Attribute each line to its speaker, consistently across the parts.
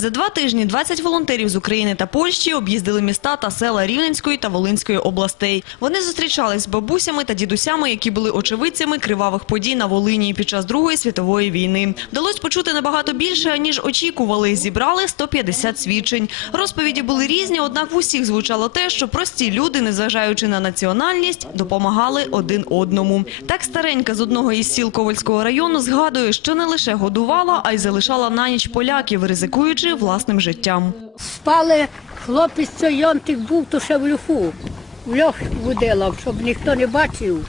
Speaker 1: За два тижні 20 волонтерів з України та Польщі об'їздили міста та села Рівненської та Волинської областей. Вони зустрічались з бабусями та дідусями, які були очевидцями кривавих подій на Волині під час Другої світової війни. Вдалось почути набагато більше, ніж очікували. Зібрали 150 свідчень. Розповіді були різні, однак в усіх звучало те, що прості люди, незважаючи на національність, допомагали один одному. Так старенька з одного із сіл Ковальського району згадує, що не лише годувала, а й залишала на ніч поляків, ризикуючи власним життям.
Speaker 2: Спали хлопець цей Йонтик був, то ще в люху. В льох будила, щоб ніхто не бачив.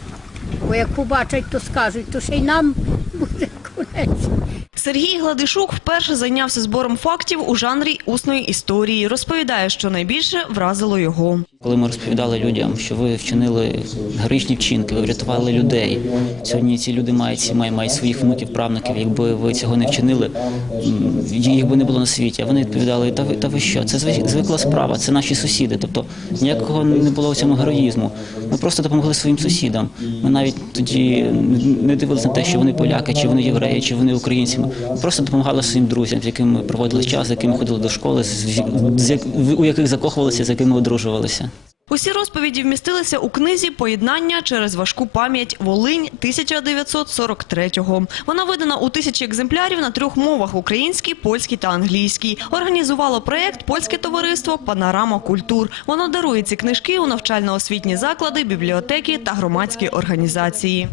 Speaker 2: Бо як побачать, то скажуть, то ще й нам буде конець.
Speaker 1: Сергій Гладишук вперше зайнявся збором фактів у жанрі усної історії. Розповідає, що найбільше вразило його.
Speaker 3: Коли ми розповідали людям, що ви вчинили героїчні вчинки, ви врятували людей. Сьогодні ці люди мають сімей, мають своїх внуків, правнуків. Якби ви цього не вчинили, їх би не було на світі. А вони відповідали: та ви та ви що? Це звик- звикла справа, це наші сусіди. Тобто ніякого не було в цьому героїзму. Ми просто допомогли своїм сусідам. Ми навіть тоді не дивилися на те, що вони поляки, чи вони євреї, чи вони українці. Ми просто допомагали своїм друзям, з якими ми проводили час, з якими ходили до школи, з, з як- у яких закохувалися, з якими одружувалися.
Speaker 1: Усі розповіді вмістилися у книзі «Поєднання через важку пам'ять Волинь 1943-го». Вона видана у тисячі екземплярів на трьох мовах – українській, польській та англійській. Організувало проєкт польське товариство «Панорама культур». Воно дарує ці книжки у навчально-освітні заклади, бібліотеки та громадські організації.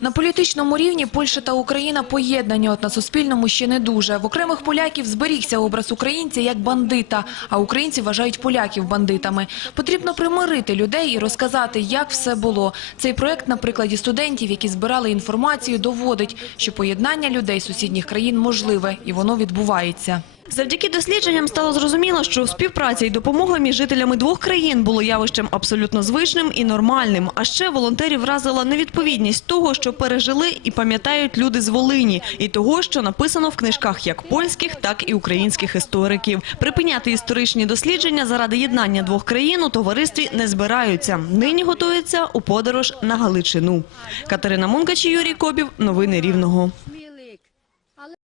Speaker 4: На політичному рівні Польща та Україна поєднані, от на суспільному ще не дуже. В окремих поляків зберігся образ українця як бандита, а українці вважають поляків бандитами. Потрібно примирити людей і розказати, як все було. Цей проект на прикладі студентів, які збирали інформацію, доводить, що поєднання людей сусідніх країн можливе і воно відбувається.
Speaker 1: Завдяки дослідженням стало зрозуміло, що співпраця і допомога між жителями двох країн було явищем абсолютно звичним і нормальним. А ще волонтерів вразила невідповідність того, що пережили і пам'ятають люди з Волині, і того, що написано в книжках як польських, так і українських істориків. Припиняти історичні дослідження заради єднання двох країн у товаристві не збираються. Нині готуються у подорож на Галичину. Катерина Мункач, Юрій Кобів. Новини Рівного.